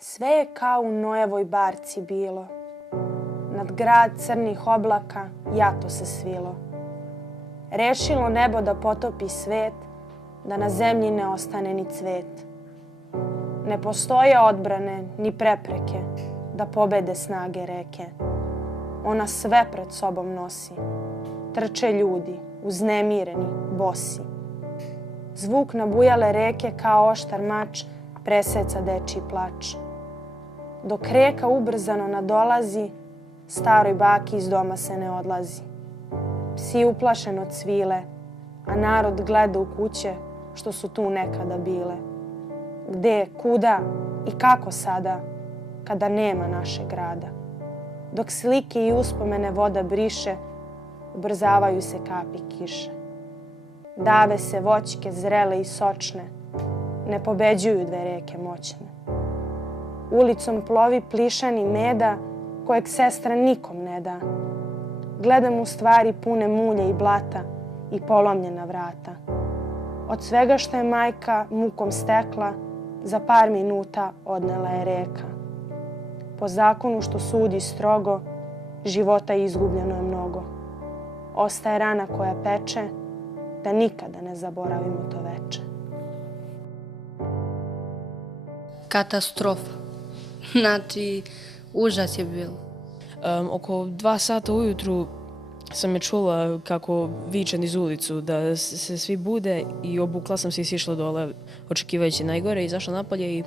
Sve je kao u Noevoj barci bilo. Nad grad crnih oblaka jato se svilo. Rešilo nebo da potopi svet, da na zemlji ne ostane ni cvet. Ne postoje odbrane ni prepreke da pobede snage reke. Ona sve pred sobom nosi. Trče ljudi, uznemireni, bosi. Zvuk nabujale reke kao oštar mač preseca dečiji plač. Dok reka ubrzano nadolazi, staroj baki iz doma se ne odlazi. Psi uplašeno cvile, a narod gleda u kuće što su tu nekada bile. Gde, kuda i kako sada, kada nema našeg grada? Dok slike i uspomene voda briše, ubrzavaju se kapi kiše. Dave se voćke zrele i sočne, ne pobeđuju dve reke moćne. Ulicom plovi plišani meda, kojeg sestra nikom ne da. Gledam u stvari pune mulja i blata i polomljena vrata. Od svega što je majka mukom stekla, za par minuta odnela je reka. Po zakonu što sudi strogo, života izgubljeno je mnogo. Ostaje rana koja peče, da nikada ne zaboravimo to veče. Katastrofa. Znači, užas je bilo. Oko 2 sata ujutru sam je čula kako viče niz ulicu da se svi bude i obukla sam se i sišla dole očekivajući najgore. Izašla napolje i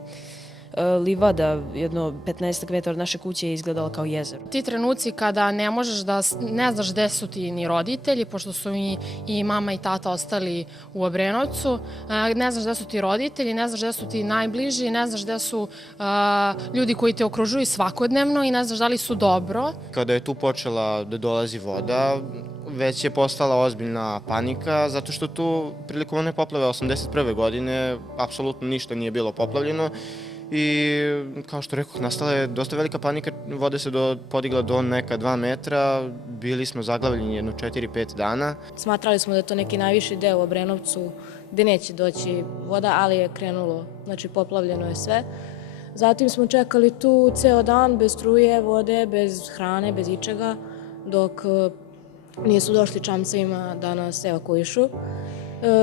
livada jedno 15 metara od naše kuće je izgledala kao jezero. Ti trenuci kada ne možeš da, ne znaš gde su ti ni roditelji, pošto su i mama i tata ostali u Obrenovcu, ne znaš gde su ti roditelji, ne znaš gde su ti najbliži, ne znaš gde su ljudi koji te okružuju svakodnevno i ne znaš da li su dobro. Kada je tu počela da dolazi voda, već je postala ozbiljna panika, zato što tu prilikom one poplave 81. godine apsolutno ništa nije bilo poplavljeno. I, kao što rekoh, nastala je dosta velika panika, voda se podigla do neka 2 metra, bili smo zaglavljeni jedno 4-5 dana. Smatrali smo da je to neki najviši deo u Obrenovcu gde neće doći voda, ali je krenulo, znači poplavljeno je sve. Zatim smo čekali tu ceo dan bez struje, vode, bez hrane, bez ičega, dok nisu došli čamcevima da nas evakuišu.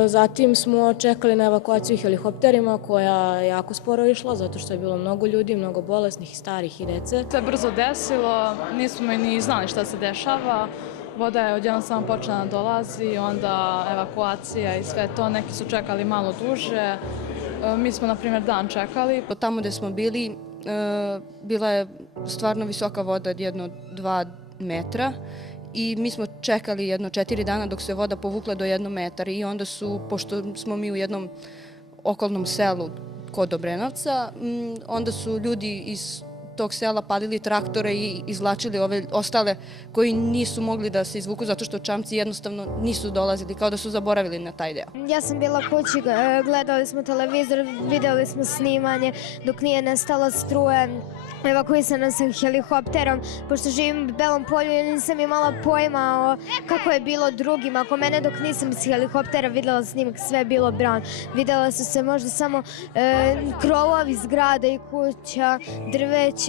Zatim smo čekali na evakuaciju helikopterima koja je jako sporo išla zato što je bilo mnogo ljudi, mnogo bolesnih i starih i dece. To je brzo desilo, nismo ni znali šta se dešava. Voda je odjednom samo počela da dolazi, onda evakuacija i sve to. Neki su čekali malo duže. Mi smo, na primjer, dan čekali. Tamo gde smo bili, bila je stvarno visoka voda od 1-2 metra. I mi smo čekali jedno 4 dana dok se voda povukla do 1 metar i onda su, pošto smo mi u jednom okolnom selu kod Obrenovca, onda su ljudi iz tog sela palili traktore i izvlačili ove ostale koji nisu mogli da se izvuku zato što čamci jednostavno nisu dolazili, kao da su zaboravili na taj deo. Ja sam bila kući, gledali smo televizor, videli smo snimanje dok nije nestala struje. Evakuisana sam helikopterom, pošto živim u Belom Polju i nisam imala pojma kako je bilo drugima. Ako mene dok nisam iz helikoptera videla snimak, sve je bilo bran. Videla su se možda samo krovovi zgrada i kuća, drveće.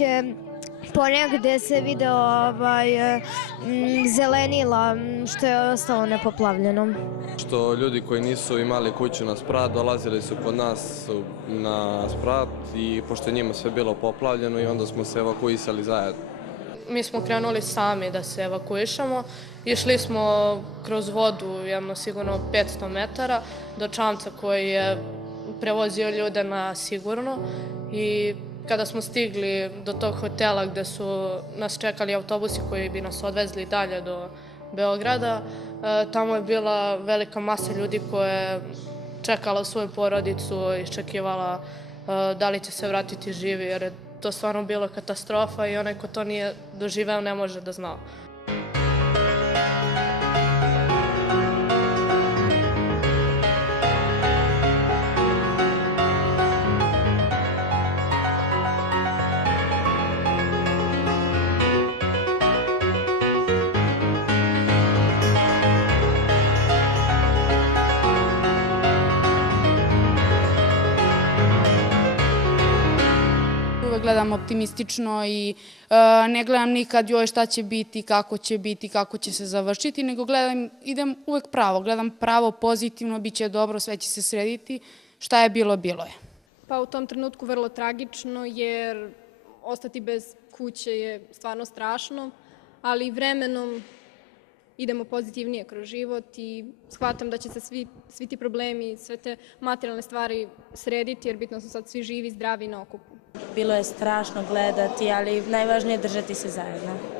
Ponegde se video zelenila, što je ostalo nepoplavljeno. Što ljudi koji nisu imali kuću na sprat, dolazili su kod nas na sprat i pošto je njima sve bilo poplavljeno i onda smo se evakuisali zajedno. Mi smo krenuli sami da se evakuišemo. Išli smo kroz vodu jedno sigurno 500 metara do čamca koji je prevozio ljude na sigurno i kada smo stigli do tog hotela gde su nas čekali autobusi koji bi nas odvezli dalje do Beograda, tamo je bila velika masa ljudi koja je čekala svoju porodicu, iščekivala da li će se vratiti živi, jer je to stvarno bilo katastrofa i onaj ko to nije doživeo ne može da zna. gledam optimistično i ne gledam nikad joj šta će biti, kako će se završiti, nego idem uvek pravo, gledam pravo, pozitivno, bit će dobro, sve će se srediti, šta je bilo, bilo je. Pa u tom trenutku vrlo tragično jer ostati bez kuće je stvarno strašno, ali vremenom idemo pozitivnije kroz život i shvatam da će se svi ti problemi, sve te materijalne stvari srediti jer bitno su sad svi živi, zdravi i na okupu. Bilo je strašno gledati, ali najvažnije je držati se zajedno.